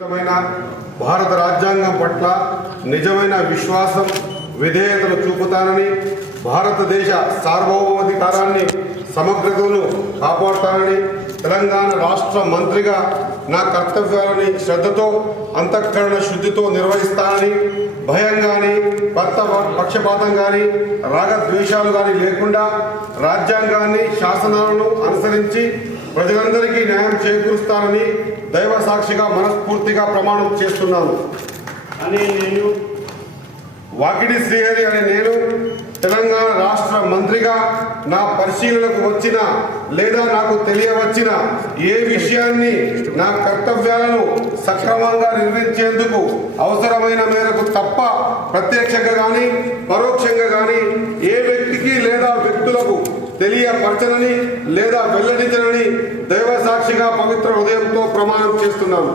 భారత రాజ్యాంగం పట్ల నిజమైన విశ్వాసం విధేయతను చూపుతానని, భారతదేశ సార్వభౌమాధికారాన్ని సమగ్రతను కాపాడుతానని, తెలంగాణ రాష్ట్ర మంత్రిగా నా కర్తవ్యాలని శ్రద్ధతో అంతఃకరణ శుద్ధితో నిర్వహిస్తానని, భయం కానీ పక్షపాతం కానీ రాగద్వేషాలు కానీ లేకుండా రాజ్యాంగాన్ని శాసనాలను అనుసరించి ప్రజలందరికీ న్యాయం చేకూరుస్తానని దైవ సాక్షిగా మనస్ఫూర్తిగా ప్రమాణం చేస్తున్నాను అని నేను వాకిడి శ్రీహరి అనే నేను తెలంగాణ రాష్ట్ర మంత్రిగా నా పరిశీలనకు వచ్చిన లేదా నాకు తెలియవచ్చిన ఏ విషయాన్ని నా కర్తవ్యాలను సక్రమంగా నిర్వహించేందుకు అవసరమైన మేరకు తప్ప ప్రత్యక్షంగా కానీ పరోక్షంగా కానీ ఏ వ్యక్తికి లేదా వ్యక్తులకు తెలియపరచనని లేదా వెల్లడించనని దైవ సాక్షిగా పవిత్ర హృదయంతో ప్రమాణం చేస్తున్నాను.